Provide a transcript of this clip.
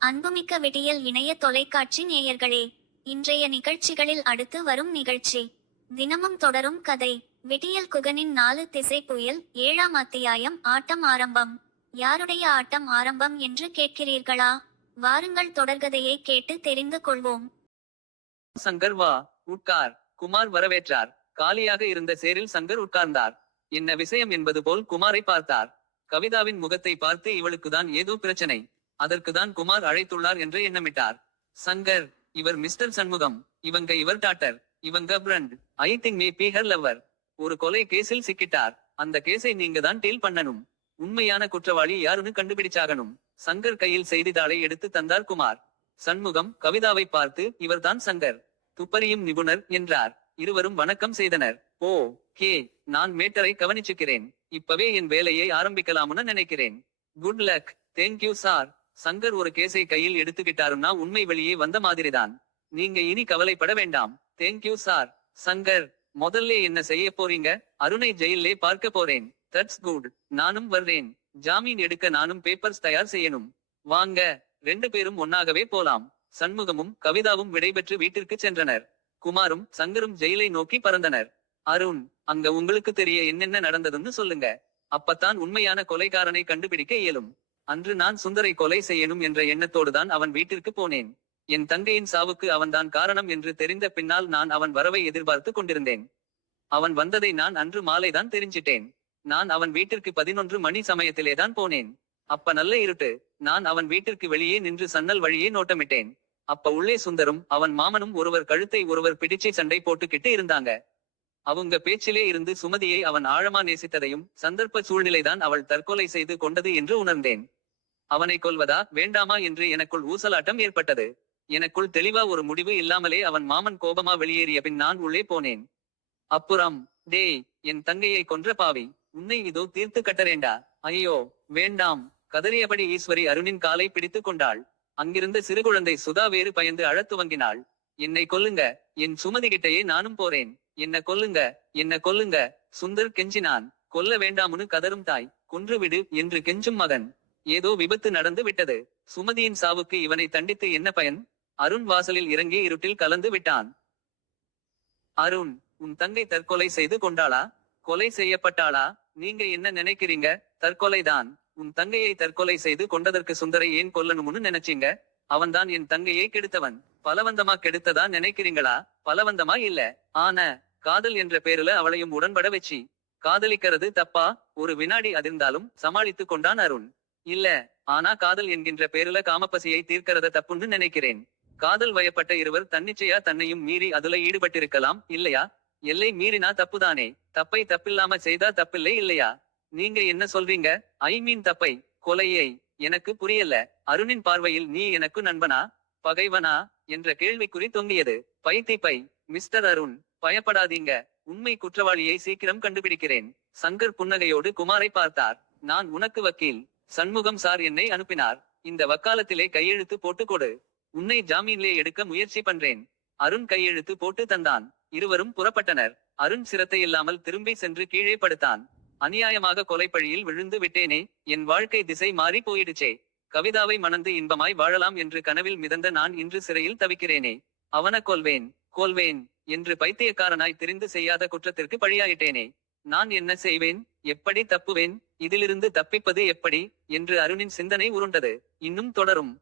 அன்புமிக்க விடியல் இணைய தொலைக்காட்சி நேயர்களே இன்றைய நிகழ்ச்சிகளில் அடுத்து வரும் நிகழ்ச்சி. தினமும் தொடரும் கதை. விடியல் குகனின் நாலு திசை புயல் ஏழாம் அத்தியாயம் ஆட்டம் ஆரம்பம். யாருடைய ஆட்டம் ஆரம்பம் என்று கேட்கிறீர்களா? வாருங்கள் தொடர்கதையை கேட்டு தெரிந்து கொள்வோம். சங்கர் வா உட்கார். குமார் வரவேற்றார். காலியாக இருந்த சேரில் சங்கர் உட்கார்ந்தார். என்ன விஷயம் என்பது போல் குமாரை பார்த்தார். கவிதாவின் முகத்தை பார்த்து இவளுக்குதான் ஏதோ பிரச்சனை. அதற்குதான் குமார் அழைத்துள்ளார் என்று எண்ணமிட்டார். சங்கர் இவர் மிஸ்டர் சண்முகம் இவங்க இவர் டாக்டர் இவங்க friend I think maybe her lover ஒரு கொலை கேஸில் சிக்கிட்டார். அந்த கேஸை நீங்க தான் டீல் பண்ணணும். உண்மையான குற்றவாளி யாருன்னு கண்டுபிடிச்சாகணும். சங்கர் கையில் செய்தித்தாளை எடுத்து தந்தார் குமார். சண்முகம் கவிதாவை பார்த்து இவர்தான் சங்கர். துப்பறியும் நிபுணர் என்றார். இருவரும் வணக்கம் செய்தனர். ஓ கே நான் மேட்டரை கவனிச்சுக்கிறேன். இப்பவே என் வேலையை ஆரம்பிக்கலாம்னு நினைக்கிறேன். Good luck. Thank you sir. Shankar ஒரு கேஸை கையில் எடுத்துக்கிட்டாருன்னா உண்மை வெளியே வந்த மாதிரிதான். நீங்க இனி கவலைப்பட வேண்டாம். தேங்க்யூ சார் சங்கர் முதல்ல என்ன செய்ய போறீங்க? அருணை ஜெயிலே பார்க்க போறேன். தட்ஸ் குட் நானும் வர்றேன். ஜாமீன் எடுக்க நானும் பேப்பர்ஸ் தயார் செய்யணும். வாங்க ரெண்டு பேரும் ஒன்னாகவே போலாம். சண்முகமும் கவிதாவும் விடைபெற்று வீட்டிற்கு சென்றனர். குமாரும் சங்கரும் ஜெயிலை நோக்கி பறந்தனர். அருண் அங்க உங்களுக்கு தெரிய என்னென்ன நடந்ததுன்னு சொல்லுங்க. அப்பத்தான் உண்மையான கொலைகாரனை கண்டுபிடிக்க இயலும். அன்று நான் சுந்தரை கொலை செய்யணும் என்ற எண்ணத்தோடுதான் அவன் வீட்டிற்கு போனேன். என் தங்கையின் சாவுக்கு அவன்தான் காரணம் என்று தெரிந்த பின்னால் நான் அவன் வரவை எதிர்பார்த்து கொண்டிருந்தேன். அவன் வந்ததை நான் அன்று மாலைதான் தெரிஞ்சிட்டேன். நான் அவன் வீட்டிற்கு பதினொன்று மணி சமயத்திலேதான் போனேன். அப்ப நல்ல இருட்டு நான் அவன் வீட்டிற்கு வெளியே நின்று சன்னல் வழியே நோட்டமிட்டேன். அப்ப உள்ளே சுந்தரும் அவன் மாமனும் ஒருவர் கழுத்தை ஒருவர் பிடிச்சை சண்டை போட்டுக்கிட்டு இருந்தாங்க. அவங்க பேச்சிலே இருந்து சுமதியை அவன் ஆழமா நேசித்ததையும் சந்தர்ப்ப சூழ்நிலைதான் அவள் தற்கொலை செய்து கொண்டது என்று உணர்ந்தேன். அவனை கொல்வதா? வேண்டாமா என்று எனக்குள் ஊசலாட்டம் ஏற்பட்டது. எனக்குள் தெளிவா ஒரு முடிவு இல்லாமலே அவன் மாமன் கோபமா வெளியேறிய பின் நான் உள்ளே போனேன். அப்புறம் டேய் என் தங்கையை கொன்ற பாவி. உன்னை இதோ தீர்த்து கட்டறேண்டா ஐயோ வேண்டாம். கதறியபடி ஈஸ்வரி அருணின் காலை பிடித்துக் கொண்டாள். அங்கிருந்த சிறு குழந்தை சுதா வேறு பயந்து அழத் துவங்கினாள். என்னை கொல்லுங்க. என் சுமதி கிட்டையே நானும் போறேன். என்ன கொல்லுங்க. என்ன கொல்லுங்க. சுந்தர் கெஞ்சினான். கொல்ல வேண்டாம்னு கதரும் தாய். கொன்றுவிடு என்று கெஞ்சும் மகன். ஏதோ விபத்து நடந்து விட்டது. சுமதியின் சாவுக்கு இவனை தண்டித்து என்ன பயன்? அருண் வாசலில் இறங்கி இருட்டில் கலந்து விட்டான். அருண் உன் தங்கை தற்கொலை செய்து கொண்டாளா? கொலை செய்யப்பட்டாளா? நீங்க என்ன நினைக்கிறீங்க? தற்கொலைதான் உன் தங்கையை தற்கொலை செய்து கொண்டதற்கு சுந்தரை ஏன் கொல்லணும்னு நினைச்சீங்க? அவன்தான் என் தங்கையை கெடுத்தவன். பலவந்தமா கெடுத்ததா நினைக்கிறீங்களா? பலவந்தமா இல்ல. ஆன காதல் என்ற பேருல அவளையும் உடன்பட வச்சு. காதலிக்கிறது தப்பா? ஒரு வினாடி அதிர்ந்தாலும் சமாளித்துக் கொண்டான் அருண். இல்ல ஆனா காதல் என்கின்ற பேருல காமப்பசியை தீர்க்கறத தப்புன்னு நினைக்கிறேன். காதல் வயப்பட்ட இருவர் தன்னிச்சையா தன்னையும் மீறி அதுல ஈடுபட்டிருக்கலாம் இல்லையா? எல்லை மீறினா தப்புதானே? தப்பை தப்பில்லாம செய்தா தப்பில்லை இல்லையா? நீங்க என்ன சொல்றீங்க? ஐ மீன் தப்பை கொலையை எனக்கு புரியல. அருணின் பார்வையில் நீ எனக்கு நண்பனா? பகைவனா? என்ற கேள்விக்குறி தொங்கியது. பைத்தி பை மிஸ்டர் அருண் பயப்படாதீங்க. உண்மை குற்றவாளியை சீக்கிரம் கண்டுபிடிக்கிறேன். சங்கர் புன்னகையோடு குமாரை பார்த்தார். நான் உனக்கு வக்கீல். சண்முகம் சார் என்னை அனுப்பினார். இந்த வக்காலத்திலே கையெழுத்து போட்டு கொடு. உன்னை ஜாமீன்லே எடுக்க முயற்சி பண்றேன். அருண் கையெழுத்து போட்டு தந்தான். இருவரும் புறப்பட்டனர். அருண் சிரத்தை இல்லாமல் திரும்பி சென்று கீழே படுத்தான். அநியாயமாக கொலைப்பழியில் விழுந்து விட்டேனே. என் வாழ்க்கை திசை மாறி போயிடுச்சே. கவிதாவை மணந்து இன்பமாய் வாழலாம் என்று கனவில் மிதந்த நான் இன்று சிறையில் தவிக்கிறேனே. அவன கொல்வேன் கொல்வேன் என்று பைத்தியக்காரனாய் தெரிந்து செய்யாத குற்றத்திற்கு பழியாயிட்டேனே. நான் என்ன செய்வேன்? எப்படி தப்புவேன்? இதிலிருந்து தப்பிப்பது எப்படி? என்று அருணின் சிந்தனை உருண்டது. இன்னும் தொடரும்.